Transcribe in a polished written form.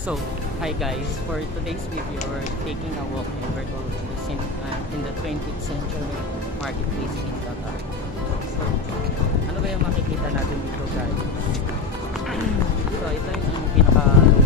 So, hi guys, for today's video, we're taking a walk in Bertol in the 20th century marketplace in Qatar. So, ano ba yung makikita natin dito guys? So, ito yung pinaka